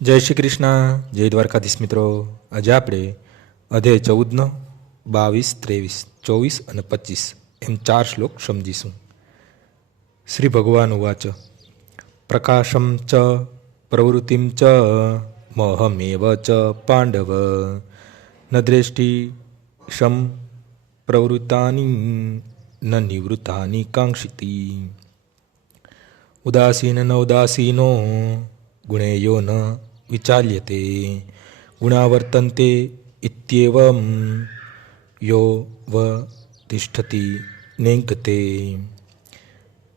જય શ્રી કૃષ્ણ, જય દ્વારકાધીશ મિત્રો. આજે આપણે અધ્યાય 14નો 22, 23, 24 અને 25 એમ 4 શ્લોક સમજીશું. શ્રી ભગવાન ઉવાચ: પ્રકાશમ ચ પ્રવૃત્તિમ ચ મહમેવ ચ પાંડવ ન દ્રેષ્ટિ શમ પ્રવૃત્તાની ન નિવૃત્તાની કાંક્ષિતિ ઉદાસીન ન ઉદાસીનો ગુણેયો ન વિચાલ્યતે ગુણાવર્તન્તે ઇત્યેવમ યો વ તિષ્ઠતિ નેંગતે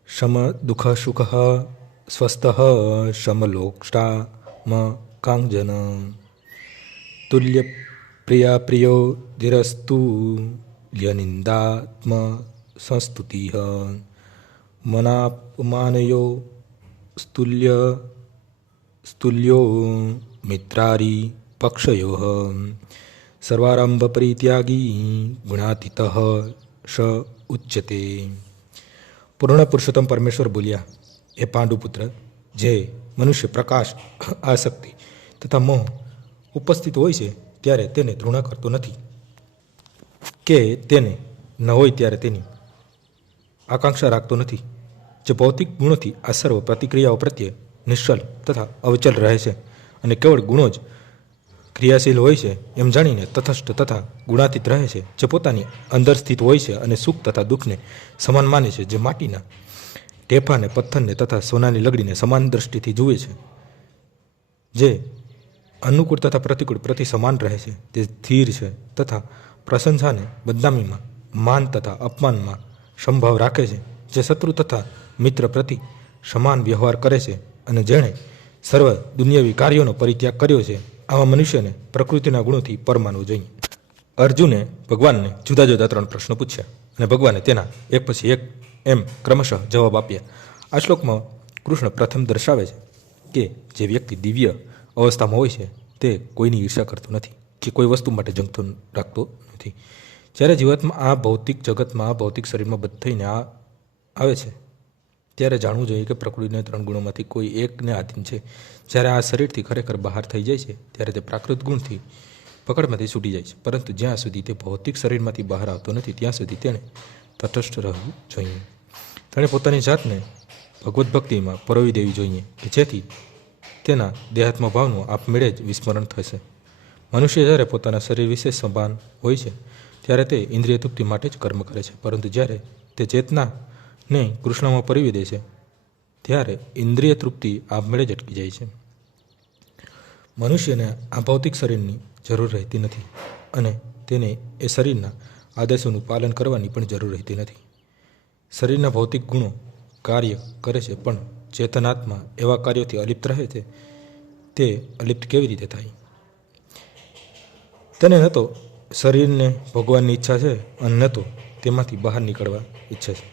શમ દુઃખ સુખ સ્વસ્થ સમલોક્ષામ કાંજન તુલ્ય પ્રિયા પ્રિયો ધીરસ્તુ લ્યનિંદાત્મ સંસ્તુતિ મનાપમાનયો સ્તુલ્ય સ્તુલ્યો મિત્રારી પક્ષયો સર્વારંભ પરિત્યાગી ગુણાતીત સ ઉચ્યતે. પૂર્ણ પુરુષોત્તમ પરમેશ્વર બોલ્યા: એ પાંડુપુત્ર, જે મનુષ્ય પ્રકાશ, આસક્તિ તથા મોહ ઉપસ્થિત હોય છે ત્યારે તેને ધૃણા કરતો નથી, કે તેને ન હોય ત્યારે તેની આકાંક્ષા રાખતો નથી, જે ભૌતિક ગુણોથી આ સર્વ પ્રતિક્રિયાઓ પ્રત્યે નિશ્ચલ તથા અવચલ રહે છે અને કેવળ ગુણો જ ક્રિયાશીલ હોય છે એમ જાણીને તટસ્થ તથા ગુણાતીત રહે છે, જે પોતાની અંદર સ્થિત હોય છે અને સુખ તથા દુઃખને સમાન માને છે, જે માટીના ઢેફાને, પથ્થરને તથા સોનાની લગડીને સમાન દ્રષ્ટિથી જુએ છે, જે અનુકૂળ તથા પ્રતિકૂળ પ્રતિ સમાન રહે છે, જે સ્થિર છે તથા પ્રશંસાને બદનામીમાં, માન તથા અપમાનમાં સંભાવ રાખે છે, જે શત્રુ તથા મિત્ર પ્રતિ સમાન વ્યવહાર કરે છે અને જેણે સર્વ દુનિયાવી કાર્યોનો પરિત્યાગ કર્યો છે, આવા મનુષ્યને પ્રકૃતિના ગુણોથી પર માનવું જોઈએ. અર્જુને ભગવાનને જુદા જુદા 3 પ્રશ્નો પૂછ્યા અને ભગવાને તેના એક પછી એક એમ ક્રમશઃ જવાબ આપ્યા. આ શ્લોકમાં કૃષ્ણ પ્રથમ દર્શાવે છે કે જે વ્યક્તિ દિવ્ય અવસ્થામાં હોય છે તે કોઈની ઈર્ષા કરતો નથી કે કોઈ વસ્તુ માટે જંગતો રાખતો નથી. જ્યારે જીવાત્મા આ ભૌતિક જગતમાં, આ ભૌતિક શરીરમાં બંધ થઈને આવે છે ત્યારે જાણવું જોઈએ કે પ્રકૃતિના 3 ગુણોમાંથી કોઈ એકને આધીન છે. જ્યારે આ શરીરથી ખરેખર બહાર થઈ જાય છે ત્યારે તે પ્રાકૃત ગુણથી પકડમાંથી છૂટી જાય છે, પરંતુ જ્યાં સુધી તે ભૌતિક શરીરમાંથી બહાર આવતો નથી ત્યાં સુધી તેણે તટસ્થ રહેવું જોઈએ. તેણે પોતાની જાતને ભગવદ્ ભક્તિમાં પરોવી દેવી જોઈએ કે જેથી તેના દેહાત્મ ભાવનું આપમેળે જ વિસ્મરણ થશે. મનુષ્ય જ્યારે પોતાના શરીર વિશે સભાન હોય છે ત્યારે તે ઇન્દ્રિય તૃપ્તિ માટે જ કર્મ કરે છે, પરંતુ જ્યારે તે ચેતનાને કૃષ્ણમાં પરોવી દે છે ત્યારે ઇન્દ્રિય તૃપ્તિ આપમેળે જ અટકી જાય છે. મનુષ્યને આ ભૌતિક શરીરની જરૂર રહેતી નથી અને તેને એ શરીરના આદેશોનું પાલન કરવાની પણ જરૂર રહેતી નથી. શરીરના ભૌતિક ગુણો કાર્ય કરે છે, પણ ચેતનાત્મા એવા કાર્યોથી અલિપ્ત રહે છે. તે અલિપ્ત કેવી રીતે થાય? તેને ન તો શરીરને ભોગવવાની ઈચ્છા છે અને ન તો તેમાંથી બહાર નીકળવા ઈચ્છે છે.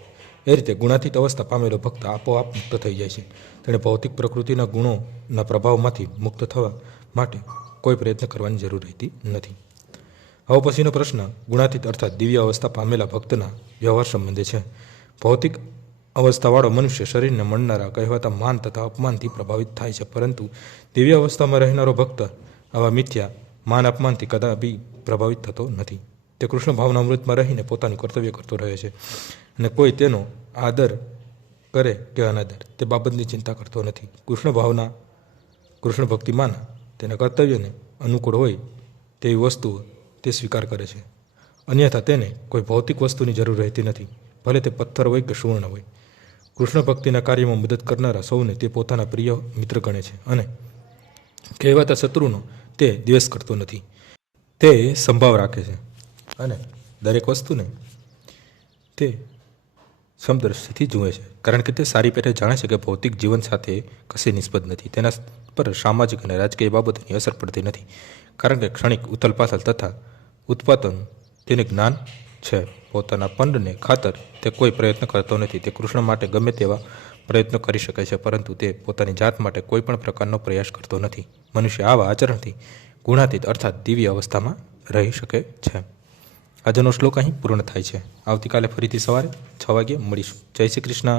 એ રીતે ગુણાતીત અવસ્થા પામેલો ભક્ત આપોઆપ મુક્ત થઈ જાય છે. તેણે ભૌતિક પ્રકૃતિના ગુણોના પ્રભાવમાંથી મુક્ત થવા માટે કોઈ પ્રયત્ન કરવાની જરૂર રહેતી નથી. હવે પછીનો પ્રશ્ન ગુણાતીત અર્થાત દિવ્ય અવસ્થા પામેલા ભક્તના વ્યવહાર સંબંધે છે. ભૌતિક અવસ્થાવાળો મનુષ્ય શરીરને મળનારા કહેવાતા માન તથા અપમાનથી પ્રભાવિત થાય છે, પરંતુ દિવ્ય અવસ્થામાં રહેનારો ભક્ત આવા મિથ્યા માન અપમાનથી કદાપી પ્રભાવિત થતો નથી. તે કૃષ્ણ ભાવના અમૃતમાં રહીને પોતાનું કર્તવ્ય કરતો રહે છે અને કોઈ તેનો આદર કરે કે અનાદર તે બાબતની ચિંતા કરતો નથી. કૃષ્ણ ભક્તિમાંના તેના કર્તવ્યને અનુકૂળ હોય તેવી વસ્તુઓ તે સ્વીકાર કરે છે. અન્યથા તેને કોઈ ભૌતિક વસ્તુની જરૂર રહેતી નથી, ભલે તે પથ્થર હોય કે સુવર્ણ હોય. કૃષ્ણ ભક્તિના કાર્યમાં મદદ કરનારા સૌને તે પોતાના પ્રિય મિત્ર ગણે છે અને કહેવાતા શત્રુનો તે દ્વેષ કરતો નથી. તે સંભાવ રાખે છે અને દરેક વસ્તુને તે સમદ્રષ્ટિથી જુએ છે, કારણ કે તે સારી પેટે જાણે છે કે ભૌતિક જીવન સાથે કશી નિસ્બત નથી. તેના પર સામાજિક અને રાજકીય બાબતોની અસર પડતી નથી, કારણ કે ક્ષણિક ઉથલપાથલ તથા ઉત્પાદન તેને જ્ઞાન છે. પોતાના પંડને ખાતર તે કોઈ પ્રયત્ન કરતો નથી. તે કૃષ્ણ માટે ગમે તેવા પ્રયત્નો કરી શકે છે, પરંતુ તે પોતાની જાત માટે કોઈ પણ પ્રકારનો પ્રયાસ કરતો નથી. મનુષ્ય આવા આચરણથી ગુણાતીત અર્થાત દિવ્ય અવસ્થામાં રહી શકે છે. આજનો શ્લોક અહીં પૂર્ણ થાય છે. આવતીકાલે ફરીથી સવારે 6 વાગ્યે મળીશું. જય શ્રી કૃષ્ણ.